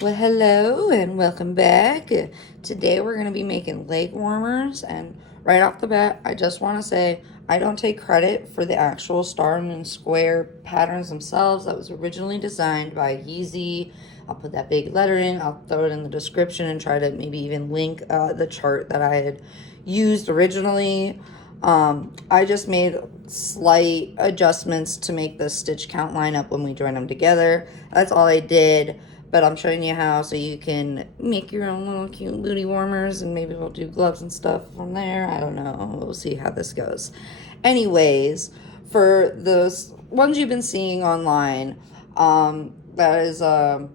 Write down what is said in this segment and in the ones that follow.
Well, hello and welcome back. Today we're going to be making leg warmers, and right off the bat, I just want to say I don't take credit for the actual star and square patterns themselves. That was originally designed by Yeezhee. I'll put that big lettering. I'll throw it in the description and try to maybe even link the chart that I had used originally. I just made slight adjustments to make the stitch count line up when we join them together. That's all I did. But I'm showing you how so you can make your own little cute booty warmers, and maybe we'll do gloves and stuff from there. I don't know. We'll see how this goes. Anyways, for those ones you've been seeing online, that is, I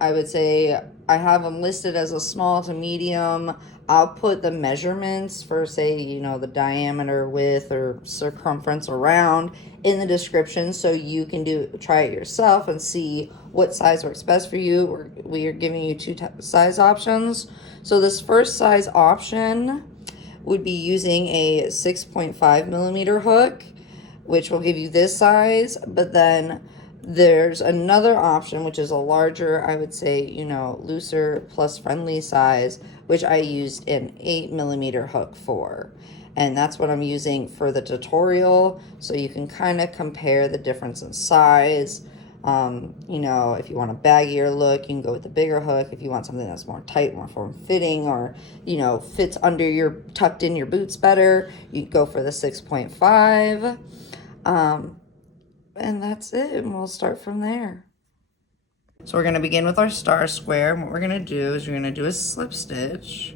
would say I have them listed as a small to medium. I'll put the measurements for, say, the diameter, width, or circumference around in the description so you can try it yourself and see what size works best for you. We are giving you two size options. So this first size option would be using a 6.5 millimeter hook, which will give you this size, but then there's another option, which is a larger, I would say, looser plus friendly size, which I used an 8 millimeter hook for. And that's what I'm using for the tutorial. So you can kind of compare the difference in size. If you want a baggier look, you can go with the bigger hook. If you want something that's more tight, more form-fitting, or, fits tucked in your boots better, you go for the 6.5. And that's it, and we'll start from there. So we're going to begin with our star square, and what we're going to do is you're going to do a slip stitch,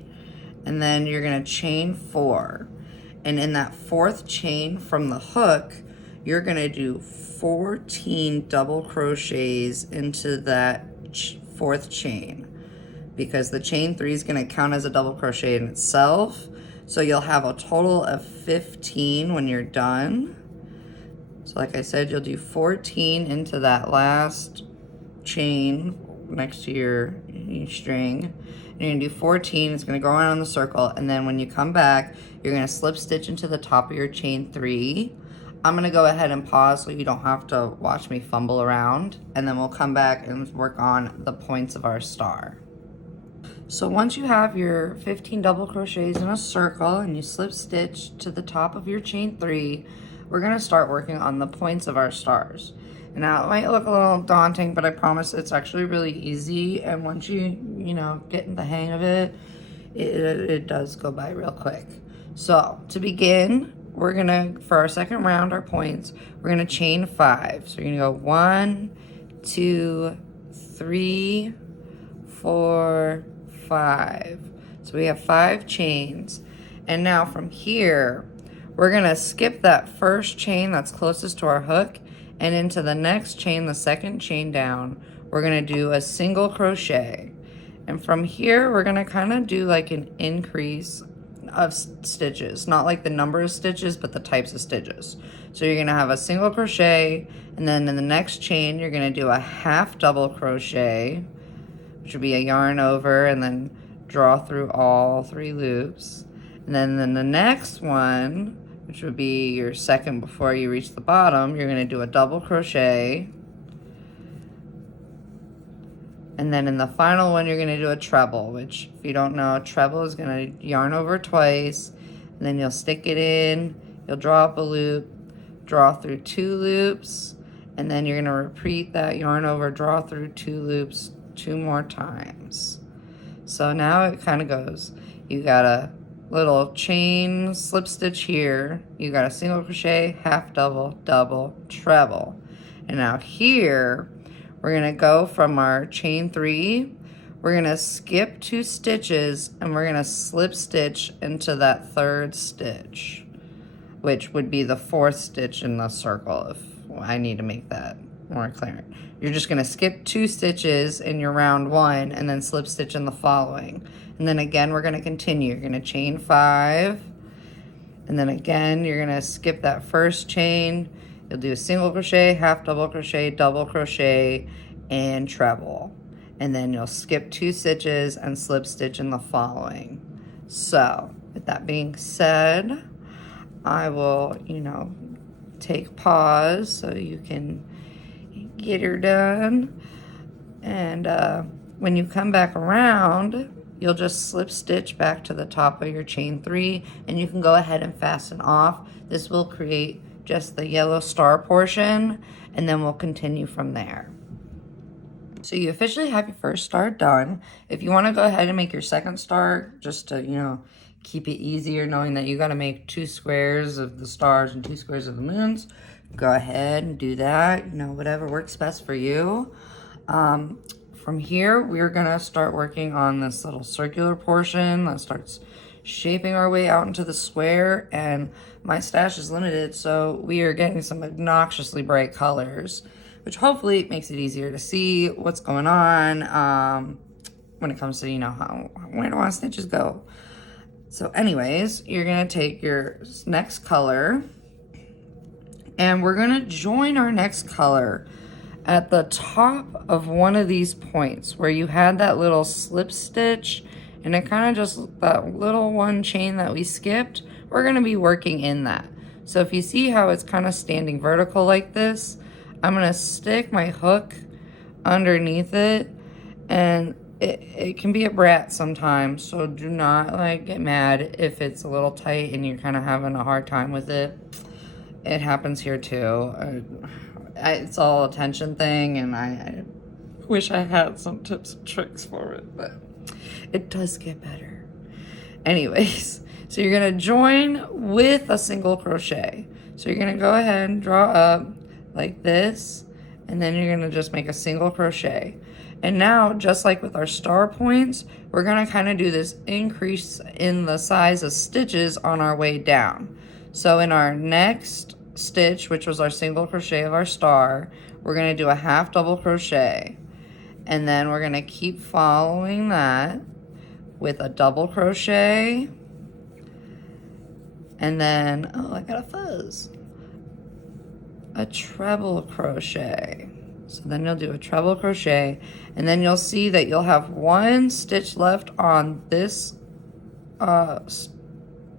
and then you're going to chain 4. And in that 4th chain from the hook, you're going to do 14 double crochets into that 4th chain, because the chain 3 is going to count as a double crochet in itself. So you'll have a total of 15 when you're done. So like I said, you'll do 14 into that last chain next to your string. And you're gonna do 14, it's gonna go around the circle, and then when you come back, you're gonna slip stitch into the top of your chain 3. I'm gonna go ahead and pause so you don't have to watch me fumble around, and then we'll come back and work on the points of our star. So once you have your 15 double crochets in a circle and you slip stitch to the top of your chain 3, we're going to start working on the points of our stars. Now, it might look a little daunting, but I promise it's actually really easy. And once you get in the hang of it, it does go by real quick. So to begin, we're going to, for our second round, our points, we're going to chain 5. So you're going to go 1, 2, 3, 4, 5. So we have 5 chains. And now from here, we're gonna skip that first chain that's closest to our hook, and into the next chain, the second chain down, we're gonna do a single crochet. And from here, we're gonna kind of do like an increase of stitches, not like the number of stitches, but the types of stitches. So you're gonna have a single crochet, and then in the next chain, you're gonna do a half double crochet, which would be a yarn over, and then draw through all 3 loops. And then in the next one, which would be your second before you reach the bottom, you're going to do a double crochet. And then in the final one, you're going to do a treble, which, if you don't know, a treble is going to yarn over twice, and then you'll stick it in, you'll draw up a loop, draw through 2 loops, and then you're going to repeat that yarn over, draw through 2 loops 2 more times. So now it kind of goes, you got a little chain slip stitch here, you got a single crochet, half double, double, treble. And now here we're gonna go from our chain 3, we're gonna skip 2 stitches, and we're gonna slip stitch into that 3rd stitch, which would be the 4th stitch in the circle, if I need to make that more clear. You're just gonna skip 2 stitches in your round 1 and then slip stitch in the following. And then again, we're gonna continue. You're gonna chain 5, and then again, you're gonna skip that first chain. You'll do a single crochet, half double crochet, and treble. And then you'll skip 2 stitches and slip stitch in the following. So, with that being said, I will, take pause so you can get her done. And when you come back around, you'll just slip stitch back to the top of your chain 3, and you can go ahead and fasten off. This will create just the yellow star portion, and then we'll continue from there. So you officially have your first star done. If you want to go ahead and make your second star, just to, you know, keep it easier, knowing that you got to make 2 squares of the stars and 2 squares of the moons, go ahead and do that, you know, whatever works best for you. From here, we're gonna start working on this little circular portion that starts shaping our way out into the square, and my stash is limited, so we are getting some obnoxiously bright colors, which hopefully makes it easier to see what's going on when it comes to, you know, where do our stitches go. So anyways, you're gonna take your next color, and we're gonna join our next color at the top of one of these points where you had that little slip stitch, and it kind of just, that little one chain that we skipped, we're gonna be working in that. So if you see how it's kind of standing vertical like this, I'm gonna stick my hook underneath it, and it can be a brat sometimes, so do not like get mad if it's a little tight and you're kind of having a hard time with it. It happens here too. It's all a tension thing, and I wish I had some tips and tricks for it, but it does get better. Anyways, so you're gonna join with a single crochet. So you're gonna go ahead and draw up like this, and then you're gonna just make a single crochet. And now, just like with our star points, we're gonna kind of do this increase in the size of stitches on our way down. So in our next stitch, which was our single crochet of our star, we're going to do a half double crochet, and then we're going to keep following that with a double crochet, and then, oh, I got a fuzz, a treble crochet. So then you'll do a treble crochet, and then you'll see that you'll have 1 stitch left on this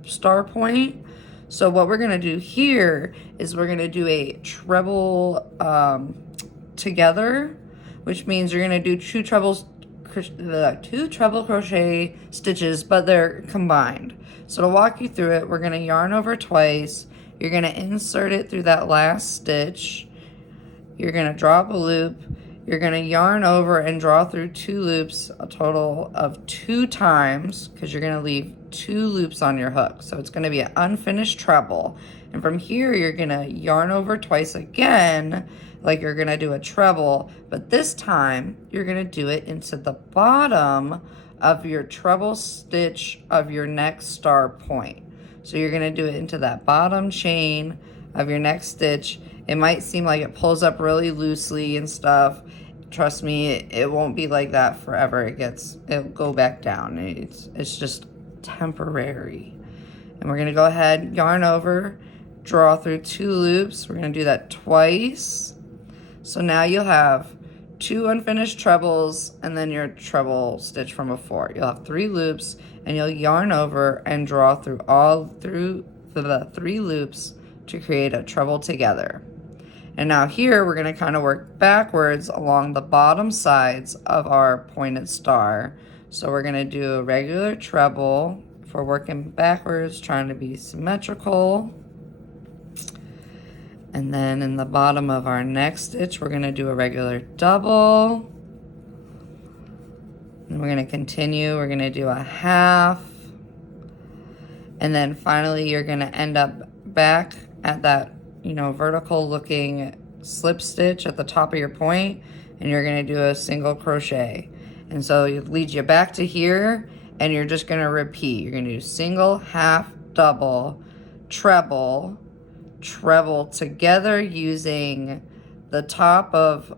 star point. So what we're gonna do here is we're gonna do a treble together, which means you're gonna do 2 treble crochet stitches, but they're combined. So to walk you through it, we're gonna yarn over twice. You're gonna insert it through that last stitch. You're gonna drop a loop. You're gonna yarn over and draw through 2 loops, a total of 2 times, because you're gonna leave 2 loops on your hook. So it's gonna be an unfinished treble. And from here, you're gonna yarn over twice again, like you're gonna do a treble, but this time you're gonna do it into the bottom of your treble stitch of your next star point. So you're gonna do it into that bottom chain of your next stitch. It might seem like it pulls up really loosely and stuff. Trust me, it won't be like that forever. It'll go back down. It's just temporary. And we're gonna go ahead, yarn over, draw through 2 loops. We're gonna do that twice. So now you'll have 2 unfinished trebles and then your treble stitch from before. You'll have 3 loops, and you'll yarn over and draw through the 3 loops to create a treble together. And now here we're gonna kind of work backwards along the bottom sides of our pointed star. So we're gonna do a regular treble for working backwards, trying to be symmetrical. And then in the bottom of our next stitch, we're gonna do a regular double. And we're gonna continue, we're gonna do a half. And then finally, you're gonna end up back at that, you know, vertical looking slip stitch at the top of your point, and you're gonna do a single crochet. And so it leads you back to here, and you're just gonna repeat. You're gonna do single, half, double, treble, treble together using the top of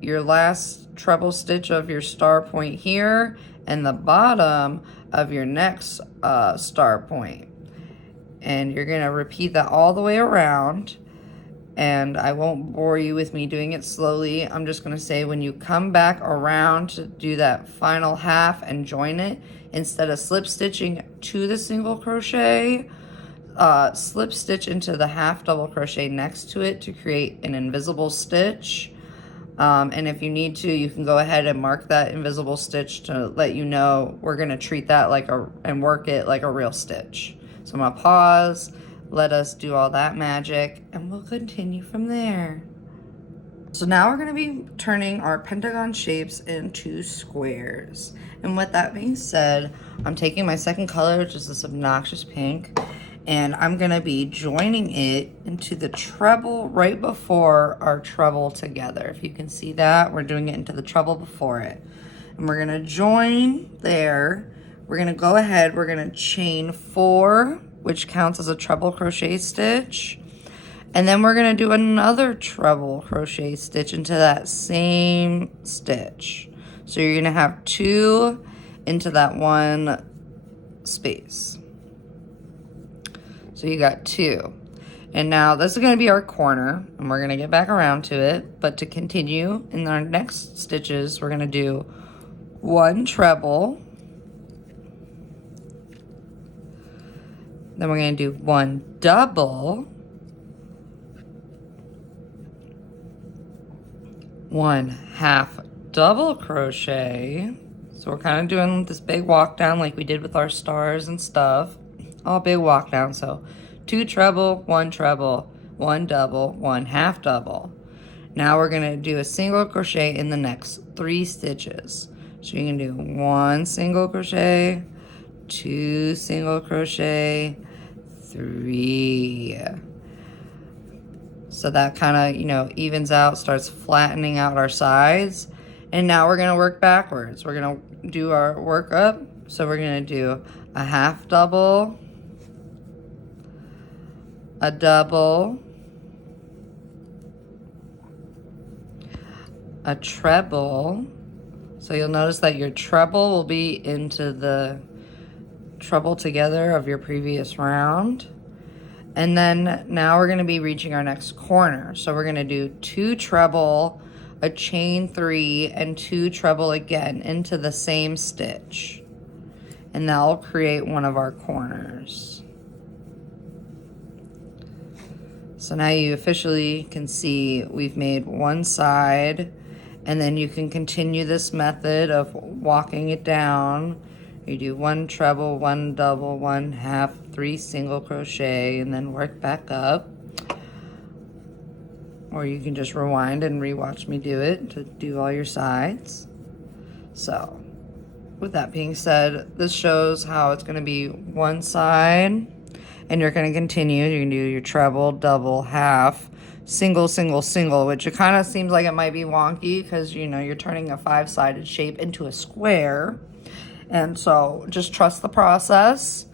your last treble stitch of your star point here and the bottom of your next star point. And you're gonna repeat that all the way around. And I won't bore you with me doing it slowly. I'm just gonna say when you come back around to do that final half and join it, instead of slip stitching to the single crochet, slip stitch into the half double crochet next to it to create an invisible stitch. And if you need to, you can go ahead and mark that invisible stitch to let you know we're gonna treat that like and work it like a real stitch. So I'm gonna pause, let us do all that magic, and we'll continue from there. So now we're gonna be turning our pentagon shapes into squares. And with that being said, I'm taking my second color, which is this obnoxious pink, and I'm gonna be joining it into the treble right before our treble together. If you can see that, we're doing it into the treble before it. And we're gonna join there. We're gonna go ahead, we're gonna chain 4, which counts as a treble crochet stitch. And then we're gonna do another treble crochet stitch into that same stitch. So you're gonna have 2 into that one space. So you got 2. And now this is gonna be our corner, and we're gonna get back around to it. But to continue in our next stitches, we're gonna do 1 treble. Then we're gonna do 1 double. 1 half double crochet. So we're kind of doing this big walk down like we did with our stars and stuff. All big walk down. So 2 treble, 1 treble, 1 double, 1 half double. Now we're gonna do a single crochet in the next 3 stitches. So you can do 1 single crochet, 2 single crochet, 3. So that kind of, you know, evens out, starts flattening out our sides. And now we're gonna work backwards. We're gonna do our work up. So we're gonna do a half double, a double, a treble. So you'll notice that your treble will be into the treble together of your previous round. And then now we're gonna be reaching our next corner. So we're gonna do 2 treble, a chain 3, and 2 treble again into the same stitch. And that'll create one of our corners. So now you officially can see we've made one side, and then you can continue this method of walking it down. You do 1 treble, 1 double, 1 half, 3 single crochet, and then work back up. Or you can just rewind and rewatch me do it to do all your sides. So with that being said, this shows how it's going to be one side, and you're going to continue. You can do your treble, double, half, single, single, single, which it kind of seems like it might be wonky because, you know, you're turning a 5-sided shape into a square. And so just trust the process.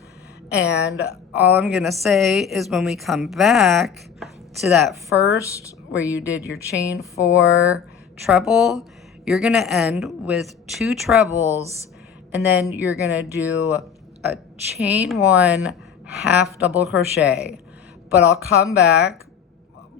And all I'm going to say is when we come back to that first where you did your chain 4 treble, you're going to end with 2 trebles, and then you're going to do a chain 1 half double crochet. But I'll come back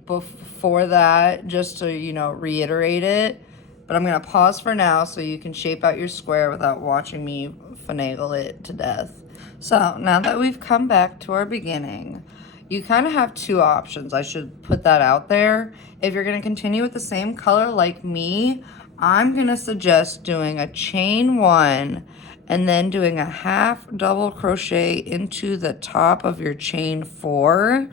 before that just to, you know, reiterate it. But I'm going to pause for now so you can shape out your square without watching me finagle it to death. So now that we've come back to our beginning, you kind of have 2 options. I should put that out there. If you're going to continue with the same color like me, I'm going to suggest doing a chain 1 and then doing a half double crochet into the top of your chain 4.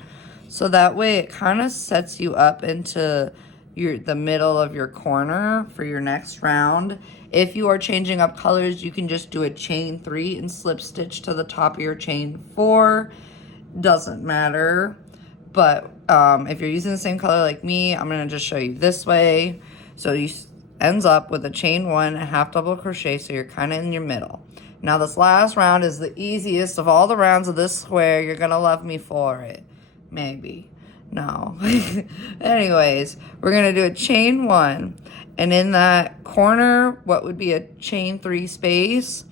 So that way it kind of sets you up into the middle of your corner for your next round. If you are changing up colors, you can just do a chain 3 and slip stitch to the top of your chain 4. Doesn't matter. But if you're using the same color like me, I'm going to just show you this way. So you ends up with a chain 1, a half double crochet, so you're kind of in your middle. Now this last round is the easiest of all the rounds of this square. You're going to love me for it. Maybe. No. Anyways, we're going to do a chain 1. And in that corner, what would be a chain 3 space,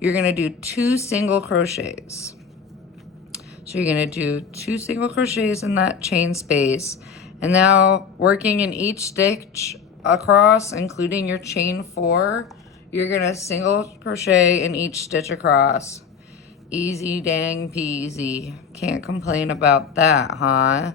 you're going to do 2 single crochets. So you're going to do 2 single crochets in that chain space. And now working in each stitch across, including your chain 4, you're going to single crochet in each stitch across. Easy dang peasy. Can't complain about that, huh?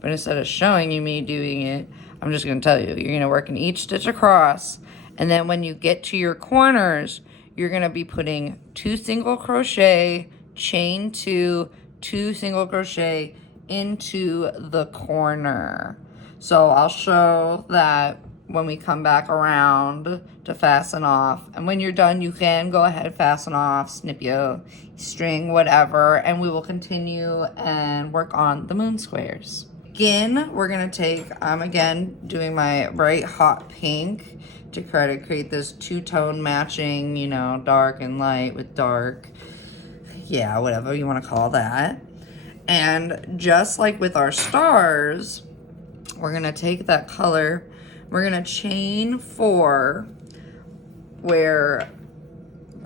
But instead of showing you me doing it, I'm just going to tell you, you're going to work in each stitch across, and then when you get to your corners, you're going to be putting 2 single crochet, chain 2, 2 single crochet into the corner. So I'll show that when we come back around to fasten off. And when you're done, you can go ahead, fasten off, snip your string, whatever, and we will continue and work on the moon squares. Again, we're gonna take, I'm again doing my bright hot pink to try to create this two-tone matching, you know, dark and light with dark. Yeah, whatever you wanna call that. And just like with our stars, we're gonna take that color, we're gonna chain 4 where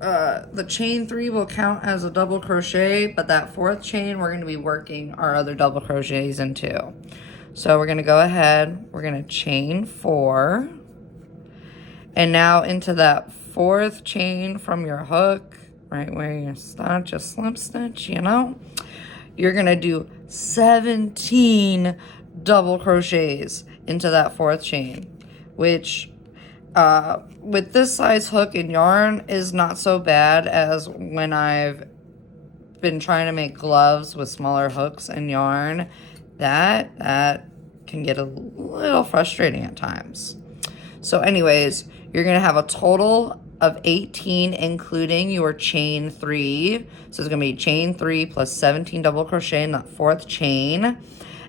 the chain 3 will count as a double crochet, but that 4th chain we're gonna be working our other double crochets into. So we're gonna go ahead, we're gonna chain 4, and now into that 4th chain from your hook, right where you start your slip stitch, you know, you're gonna do 17 double crochets into that 4th chain, which with this size hook and yarn is not so bad as when I've been trying to make gloves with smaller hooks and yarn. That can get a little frustrating at times. So anyways, you're gonna have a total of 18, including your chain 3. So it's gonna be chain 3 plus 17 double crochet in that 4th chain.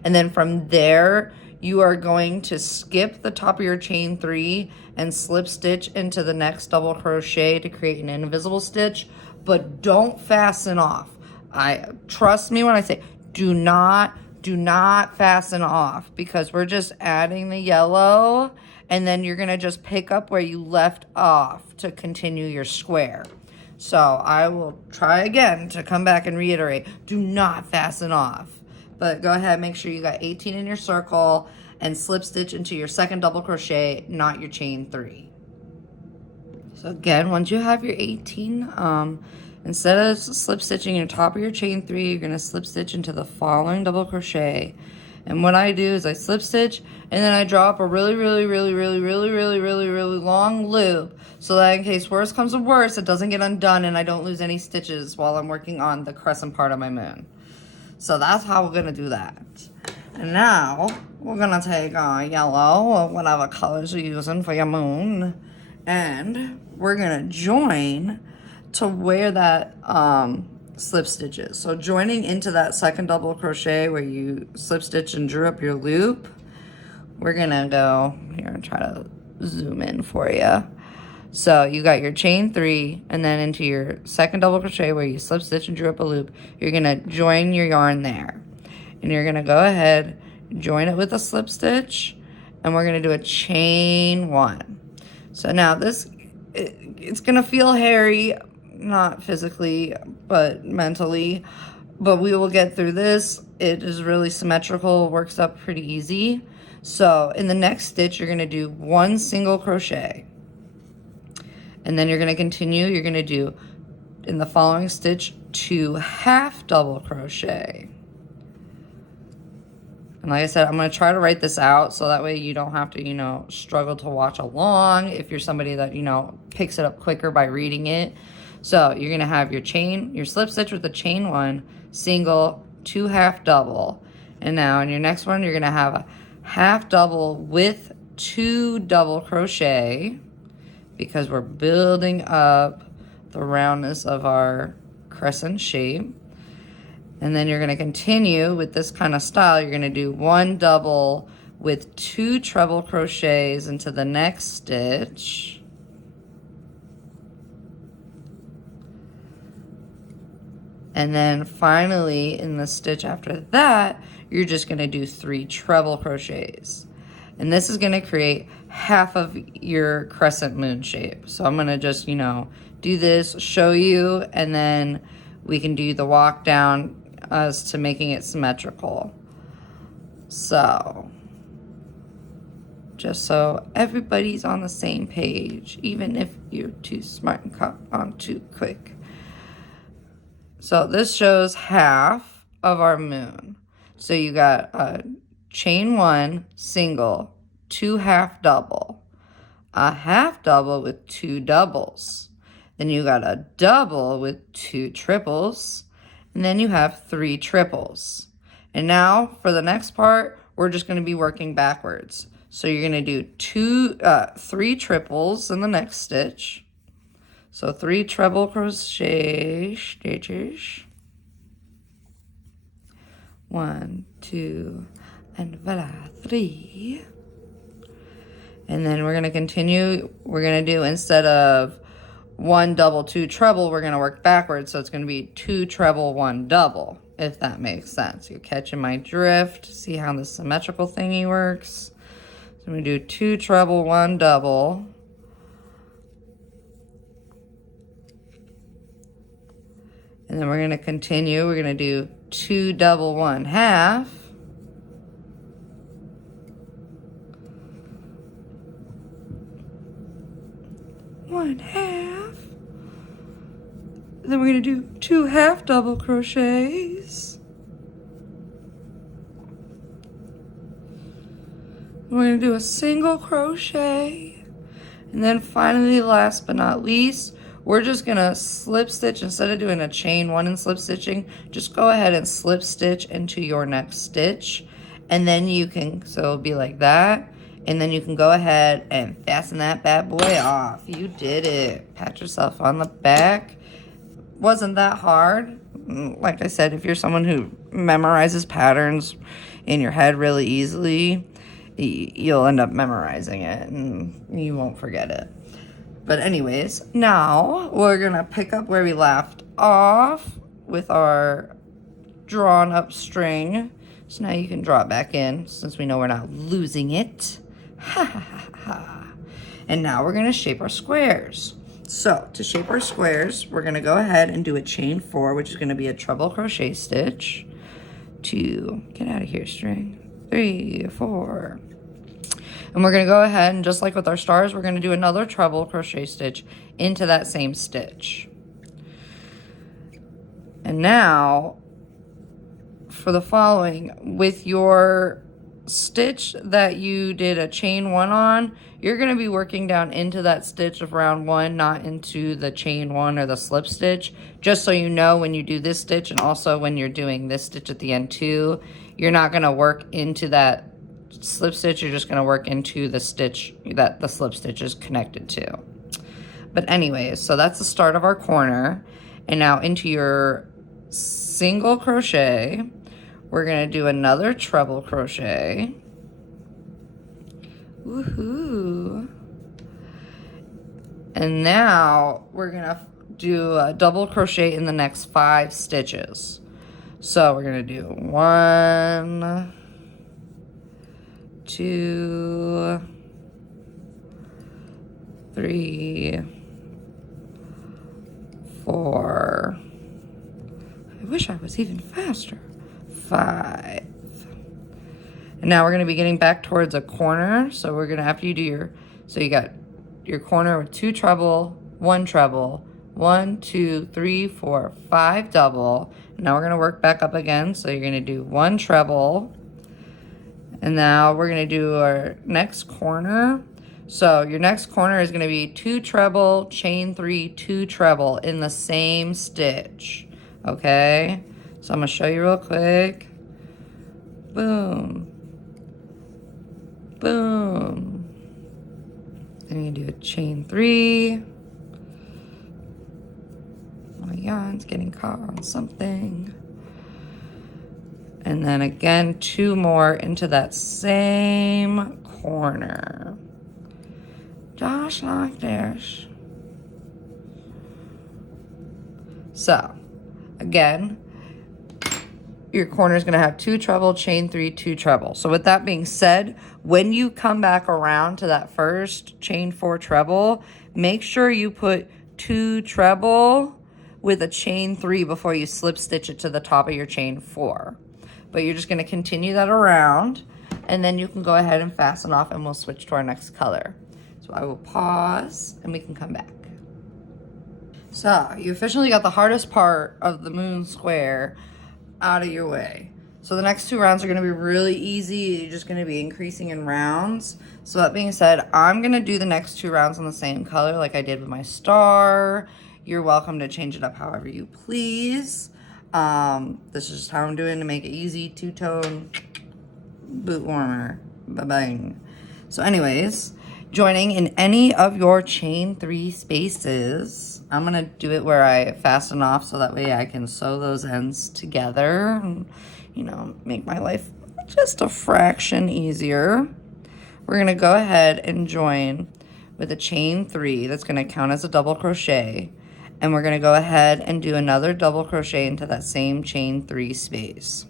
And then from there, you are going to skip the top of your chain 3 and slip stitch into the next double crochet to create an invisible stitch, but don't fasten off. Trust me when I say do not fasten off, because we're just adding the yellow, and then you're gonna just pick up where you left off to continue your square. So I will try again to come back and reiterate, do not fasten off. But go ahead, make sure you got 18 in your circle and slip stitch into your 2nd double crochet, not your chain 3. So again, once you have your 18, instead of slip stitching your top of your chain 3, you're gonna slip stitch into the following double crochet. And what I do is I slip stitch and then I draw up a really long loop, so that in case worse comes to worse, it doesn't get undone and I don't lose any stitches while I'm working on the crescent part of my moon. So that's how we're gonna do that. And now we're gonna take yellow or whatever colors you're using for your moon, and we're gonna join to where that slip stitch is. So joining into that 2nd double crochet where you slip stitch and drew up your loop, we're gonna go here and try to zoom in for you. So you got your chain 3, and then into your 2nd double crochet where you slip stitch and drew up a loop, you're gonna join your yarn there. And you're gonna go ahead, join it with a slip stitch, and we're gonna do a chain 1. So now this, it's gonna feel hairy, not physically, but mentally, but we will get through this. It is really symmetrical, works up pretty easy. So in the next stitch, you're gonna do 1 single crochet. And then you're gonna continue, you're gonna do, in the following stitch, 2 half double crochet. And like I said, I'm gonna try to write this out so that way you don't have to, you know, struggle to watch along if you're somebody that, you know, picks it up quicker by reading it. So you're gonna have your chain, your slip stitch with the chain 1, single, 2 half double. And now in your next one, you're gonna have a half double with 2 double crochet, because we're building up the roundness of our crescent shape. And then you're gonna continue with this kind of style. You're gonna do 1 double with 2 treble crochets into the next stitch. And then finally in the stitch after that, you're just gonna do 3 treble crochets. And this is gonna create half of your crescent moon shape. So I'm gonna just, you know, do this, show you, and then we can do the walk down as to making it symmetrical. So, just so everybody's on the same page, even if you're too smart and caught on too quick. So this shows half of our moon. So you got a chain 1, single, 2 half double, a half double with 2 doubles. Then you got a double with 2 triples, and then you have 3 triples. And now for the next part, we're just going to be working backwards. So you're going to do 3 triples in the next stitch. So 3 treble crochet stitches. 1, 2, and voila, 3. And then we're going to continue. We're going to do, instead of 1 double, 2 treble, we're going to work backwards. So it's going to be 2 treble, 1 double, if that makes sense. You're catching my drift. See how the symmetrical thingy works? So we do 2 treble, 1 double. And then we're going to continue. We're going to do 2 double, 1 half. One half. Then we're going to do 2 half double crochets. We're going to do a single crochet. And then finally, last but not least, we're just going to slip stitch. Instead of doing a chain 1 and slip stitching, just go ahead and slip stitch into your next stitch. And then you can, so it'll be like that. And then you can go ahead and fasten that bad boy off. You did it. Pat yourself on the back. Wasn't that hard. Like I said, if you're someone who memorizes patterns in your head really easily, you'll end up memorizing it and you won't forget it. But anyways, now we're going to pick up where we left off with our drawn up string. So now you can draw it back in since we know we're not losing it. Ha ha ha ha. And now we're going to shape our squares. So to shape our squares, we're going to go ahead and do a chain 4, which is going to be a treble crochet stitch. 2, get out of here, string. 3, 4. And we're going to go ahead and, just like with our stars, we're going to do another treble crochet stitch into that same stitch. And now for the following, with your stitch that you did a chain 1 on, you're going to be working down into that stitch of round 1, not into the chain 1 or the slip stitch, just so you know when you do this stitch, and also when you're doing this stitch at the end too, you're not going to work into that slip stitch, you're just going to work into the stitch that the slip stitch is connected to. But anyways, so that's the start of our corner. And now into your single crochet, we're going to do another treble crochet. Woohoo! And now we're going to do a double crochet in the next 5 stitches. So we're going to do 1, 2, 3, 4. I wish I was even faster. 5. And now we're going to be getting back towards a corner. So we're going to, after you do your, so you got your corner with 2 treble, 1 treble, 1, 2, 3, 4, 5 double. And now we're going to work back up again. So you're going to do 1 treble. And now we're going to do our next corner. So your next corner is going to be 2 treble, chain 3, 2 treble in the same stitch. Okay? So I'm going to show you real quick. Boom. Boom. Then you do a chain 3. My yarn's getting caught on something. And then again, 2 more into that same corner. Just like this. So, again, your corner is going to have 2 treble, chain 3, 2 treble. So with that being said, when you come back around to that first chain 4 treble, make sure you put 2 treble with a chain 3 before you slip stitch it to the top of your chain 4. But you're just going to continue that around, and then you can go ahead and fasten off, and we'll switch to our next color. So I will pause and we can come back. So you officially got the hardest part of the moon square out of your way. So the next 2 rounds are going to be really easy. You're just going to be increasing in rounds. So that being said, I'm going to do the next 2 rounds on the same color like I did with my star. You're welcome to change it up however you please. This is just how I'm doing to make it easy. 2-tone boot warmer. Bye-bye. So anyways, joining in any of your chain 3 spaces. I'm going to do it where I fasten off so that way I can sew those ends together and, you know, make my life just a fraction easier. We're going to go ahead and join with a chain 3 that's going to count as a double crochet, and we're going to go ahead and do another double crochet into that same chain 3 space.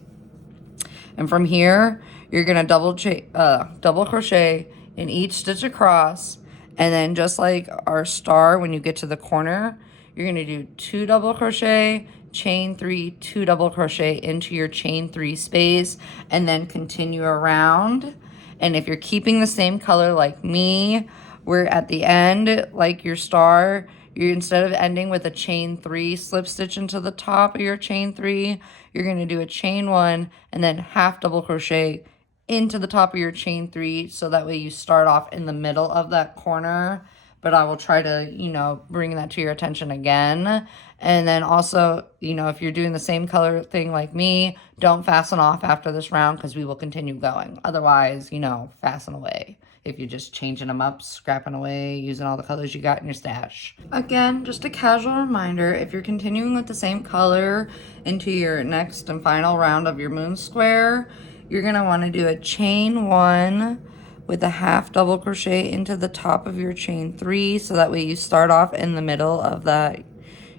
And from here, you're going to double crochet in each stitch across, and then just like our star, when you get to the corner, you're going to do 2 double crochet, chain 3, 2 double crochet into your chain 3 space, and then continue around. And if you're keeping the same color like me, we're at the end, like your star, you, instead of ending with a chain 3 slip stitch into the top of your chain 3, you're going to do a chain 1 and then half double crochet into the top of your chain 3, so that way you start off in the middle of that corner. But I will try to, you know, bring that to your attention again. And then also, you know, if you're doing the same color thing like me, don't fasten off after this round because we will continue going. Otherwise, you know, fasten away. If you're just changing them up, scrapping away, using all the colors you got in your stash. Again, just a casual reminder, if you're continuing with the same color into your next and final round of your moon square, you're going to want to do a chain 1 with a half double crochet into the top of your chain 3, so that way you start off in the middle of that,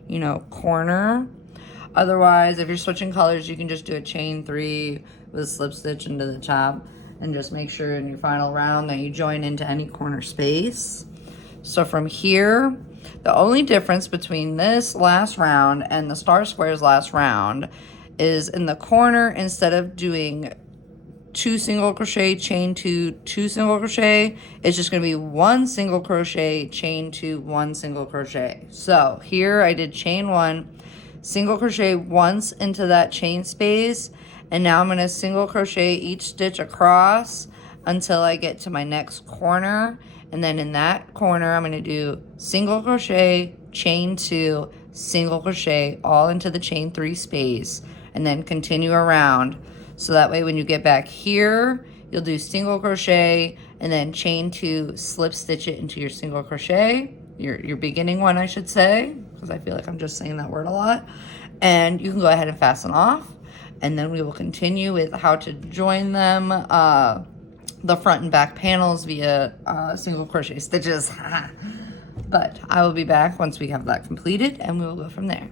you know, corner. Otherwise, if you're switching colors, you can just do a chain 3 with a slip stitch into the top, and just make sure in your final round that you join into any corner space. So from here, the only difference between this last round and the star squares last round is in the corner, instead of doing 2 single crochet, chain 2, 2 single crochet, it's just going to be 1 single crochet, chain 2, 1 single crochet. So here I did chain 1, single crochet once into that chain space, and now I'm going to single crochet each stitch across until I get to my next corner. And then in that corner, I'm going to do single crochet, chain 2, single crochet all into the chain 3 space, and then continue around. So that way when you get back here, you'll do single crochet and then chain 2, slip stitch it into your single crochet, your beginning one, I should say, because I feel like I'm just saying that word a lot. And you can go ahead and fasten off. And then we will continue with how to join them, the front and back panels via single crochet stitches. But I will be back once we have that completed, and we will go from there.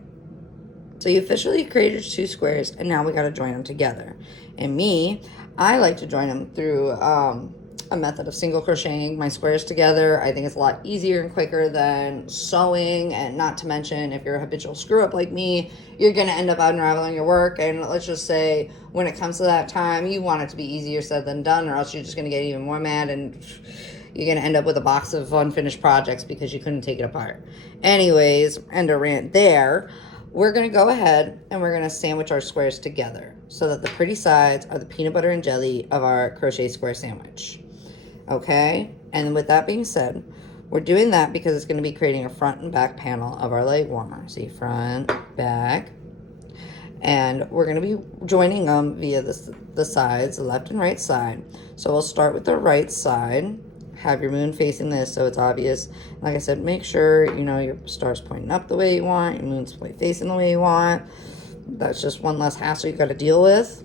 So you officially created 2 squares, and now we got to join them together. And me, I like to join them through a method of single crocheting my squares together. I think it's a lot easier and quicker than sewing, and not to mention, if you're a habitual screw up like me, you're going to end up unraveling your work. And let's just say when it comes to that time, you want it to be easier said than done, or else you're just going to get even more mad, and you're going to end up with a box of unfinished projects because you couldn't take it apart. Anyways, end a rant there. We're going to go ahead and we're going to sandwich our squares together so that the pretty sides are the peanut butter and jelly of our crochet square sandwich. Okay? And with that being said, we're doing that because it's going to be creating a front and back panel of our leg warmer. See, front, back. And we're going to be joining them via the sides, the left and right side. So we'll start with the right side. Have your moon facing this so it's obvious. Like I said, make sure, you know, your star's pointing up the way you want, your moon's facing the way you want. That's just one less hassle you got to deal with.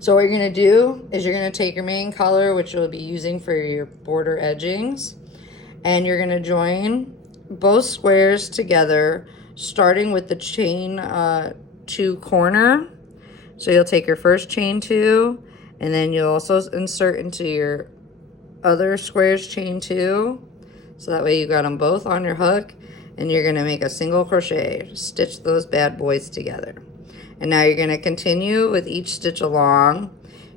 So what you're going to do is you're going to take your main color, which you'll be using for your border edgings, and you're going to join both squares together, starting with the chain 2 corner. So you'll take your first chain 2, and then you'll also insert into your other squares chain 2, so that way you got them both on your hook, and you're going to make a single crochet, stitch those bad boys together. And now you're going to continue with each stitch along.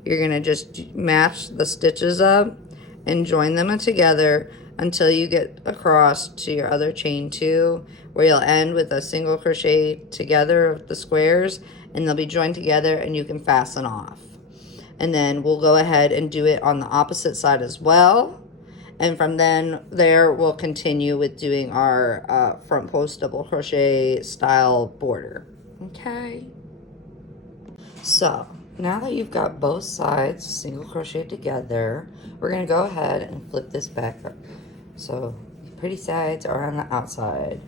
You're going to just match the stitches up and join them together until you get across to your other chain 2, where you'll end with a single crochet together of the squares, and they'll be joined together and you can fasten off. And then we'll go ahead and do it on the opposite side as well. And from there we'll continue with doing our front post double crochet style border. Okay. So now that you've got both sides single crochet together, we're gonna go ahead and flip this back up. So the pretty sides are on the outside.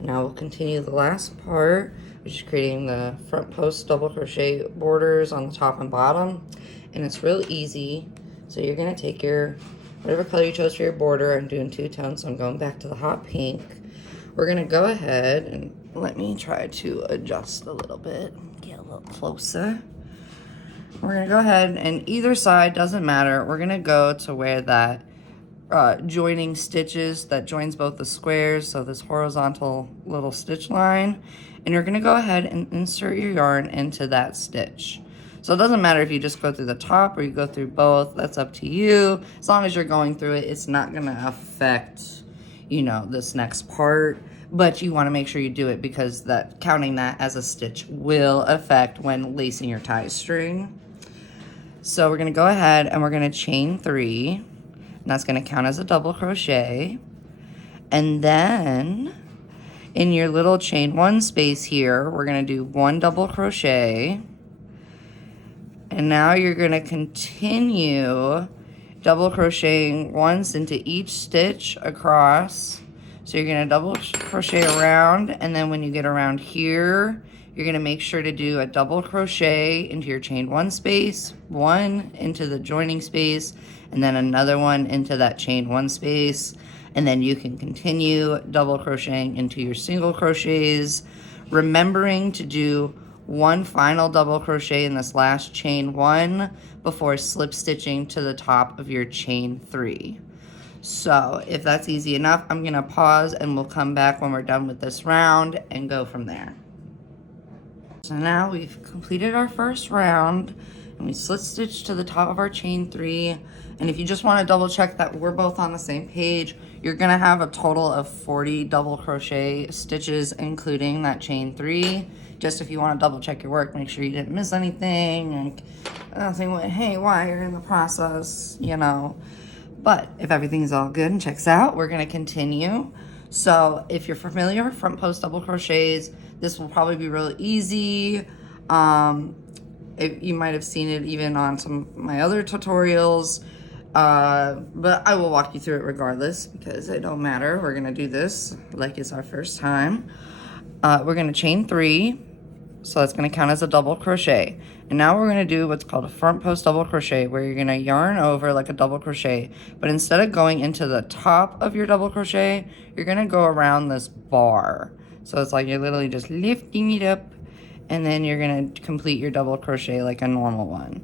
Now we'll continue the last part, which is creating the front post double crochet borders on the top and bottom. And it's real easy. So you're gonna take your whatever color you chose for your border. I'm doing 2 tones, so I'm going back to the hot pink. We're gonna go ahead and let me try to adjust a little bit, get a little closer. We're gonna go ahead and either side, doesn't matter. We're gonna go to where that joining stitches that joins both the squares, so this horizontal little stitch line, and you're gonna go ahead and insert your yarn into that stitch. So it doesn't matter if you just go through the top or you go through both, that's up to you. As long as you're going through it, it's not gonna affect, you know, this next part, but you wanna make sure you do it because that counting that as a stitch will affect when lacing your tie string. So we're gonna go ahead and we're gonna chain 3, and that's gonna count as a double crochet. And then in your little chain 1 space here, we're gonna do 1 double crochet. And now you're gonna continue double crocheting once into each stitch across. So you're gonna double crochet around, and then when you get around here, you're gonna make sure to do a double crochet into your chain 1 space, 1 into the joining space, and then another one into that chain 1 space. And then you can continue double crocheting into your single crochets, remembering to do 1 final double crochet in this last chain 1 before slip stitching to the top of your chain 3. So if that's easy enough, I'm gonna pause and we'll come back when we're done with this round and go from there. So now we've completed our first round and we slip stitch to the top of our chain 3. And if you just want to double check that we're both on the same page, you're gonna have a total of 40 double crochet stitches, including that chain 3. Just if you want to double check your work, make sure you didn't miss anything, and nothing went haywire in the process, you know. But if everything's all good and checks out, we're gonna continue. So if you're familiar with front post double crochets, this will probably be really easy. You might have seen it even on some of my other tutorials, but I will walk you through it regardless because it don't matter. We're gonna do this like it's our first time. We're gonna chain 3, so that's gonna count as a double crochet. And now we're gonna do what's called a front post double crochet, where you're gonna yarn over like a double crochet, but instead of going into the top of your double crochet, you're gonna go around this bar. So it's like you're literally just lifting it up, and then you're gonna complete your double crochet like a normal one.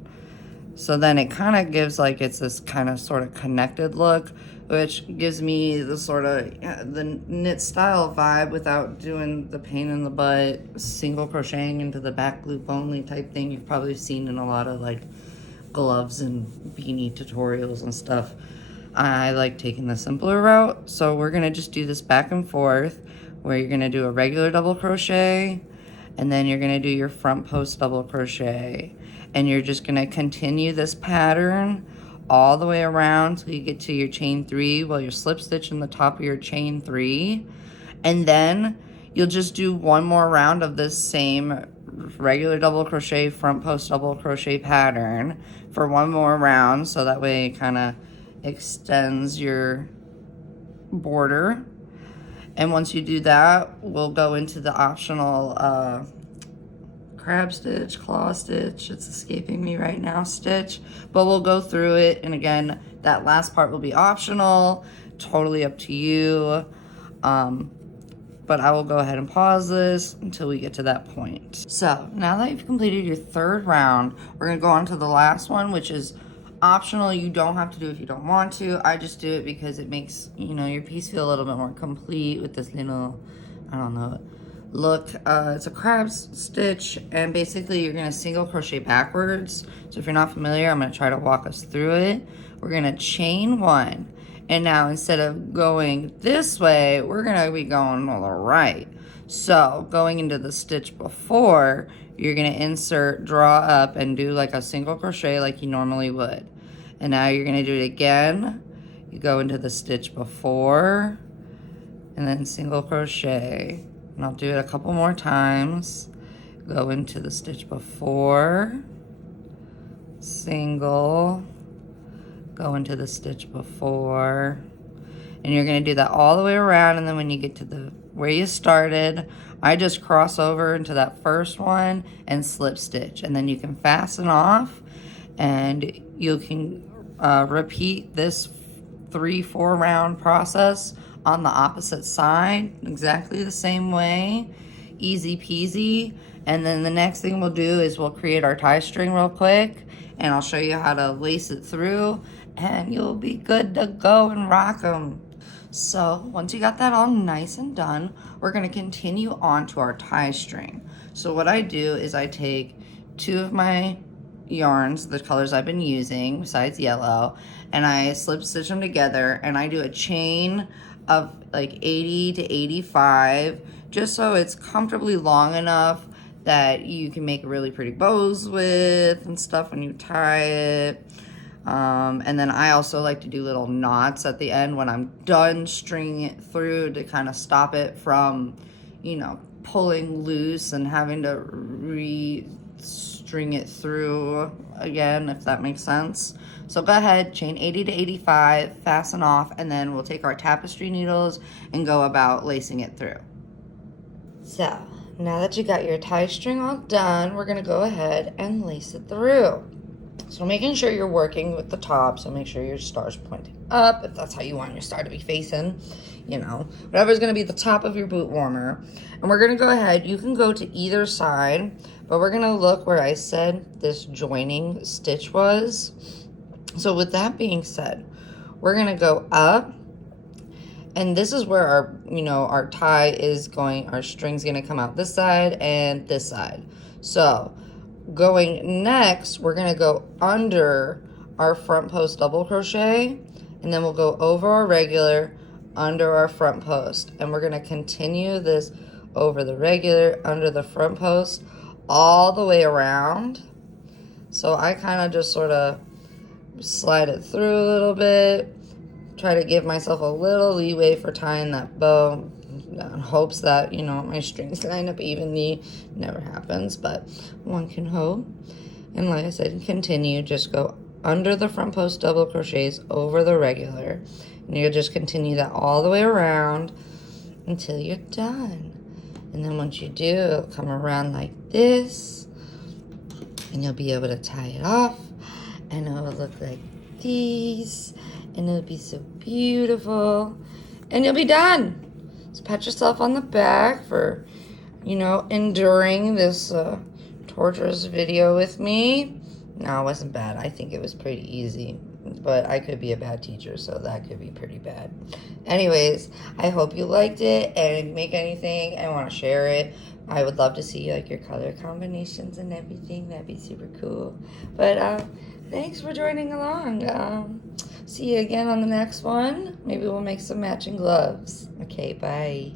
So then it kind of gives like it's this kind of sort of connected look, which gives me the sort of the knit style vibe without doing the pain in the butt single crocheting into the back loop only type thing you've probably seen in a lot of like gloves and beanie tutorials and stuff. I like taking the simpler route, so we're gonna just do this back and forth where you're gonna do a regular double crochet, and then you're gonna do your front post double crochet, and you're just gonna continue this pattern all the way around till you get to your chain 3 while you're slip stitching the top of your chain 3, and then you'll just do one more round of this same regular double crochet front post double crochet pattern for one more round, so that way it kind of extends your border. And once you do that, we'll go into the optional crab stitch, claw stitch, it's escaping me right now, stitch, but we'll go through it. And again, that last part will be optional, totally up to you. But I will go ahead and pause this until we get to that point. So now that you've completed your 3rd round, we're gonna go on to the last one, which is optional. You don't have to do it if you don't want to. I just do it because it makes, you know, your piece feel a little bit more complete with this little, I don't know, look. It's a crab stitch, and basically you're gonna single crochet backwards. So if you're not familiar, I'm gonna try to walk us through it. We're gonna chain 1, And now instead of going this way, we're gonna be going to the right. So going into the stitch before, you're gonna insert, draw up, and do like a single crochet like you normally would. And now you're gonna do it again. You go into the stitch before, and then single crochet. And I'll do it a couple more times. Go into the stitch before, single, go into the stitch before, and you're going to do that all the way around. And then when you get to the where you started, I just cross over into that first one and slip stitch, and then you can fasten off, and you can repeat this 3-4 round process on the opposite side exactly the same way. Easy peasy. And then the next thing we'll do is we'll create our tie string real quick, and I'll show you how to lace it through, and you'll be good to go and rock them. So once you got that all nice and done, we're going to continue on to our tie string. So what I do is I take 2 of my yarns, the colors I've been using besides yellow, and I slip stitch them together, and I do a chain of like 80 to 85, just so it's comfortably long enough that you can make really pretty bows with and stuff when you tie it. And then I also like to do little knots at the end when I'm done stringing it through to kind of stop it from, you know, pulling loose and having to re-string it through again, if that makes sense. So go ahead, chain 80 to 85, fasten off, and then we'll take our tapestry needles and go about lacing it through. So now that you got your tie string all done, we're going to go ahead and lace it through. So making sure you're working with the top, so make sure your star's pointing up, if that's how you want your star to be facing, you know, whatever's going to be the top of your boot warmer. And we're going to go ahead, you can go to either side, but we're going to look where I said this joining stitch was. So with that being said, we're going to go up, and this is where our, you know, our tie is going, our string's going to come out this side and this side. So going next, we're going to go under our front post double crochet, and then we'll go over our regular, under our front post, and we're going to continue this over the regular, under the front post, all the way around. So I kind of just sort of slide it through a little bit, try to give myself a little leeway for tying that bow in hopes that, you know, my strings line up evenly. Never happens, but one can hope. And like I said, continue, just go under the front post double crochets over the regular, and you'll just continue that all the way around until you're done. And then once you do, it'll come around like this, and you'll be able to tie it off, and it'll look like these, and it'll be so beautiful, and you'll be done. So pat yourself on the back for, you know, enduring this torturous video with me. No, it wasn't bad. I think it was pretty easy, but I could be a bad teacher, so that could be pretty bad. Anyways, I hope you liked it, and make anything and want to share it. I would love to see like your color combinations and everything. That'd be super cool. But thanks for joining along. See you again on the next one. Maybe we'll make some matching gloves. Okay, bye.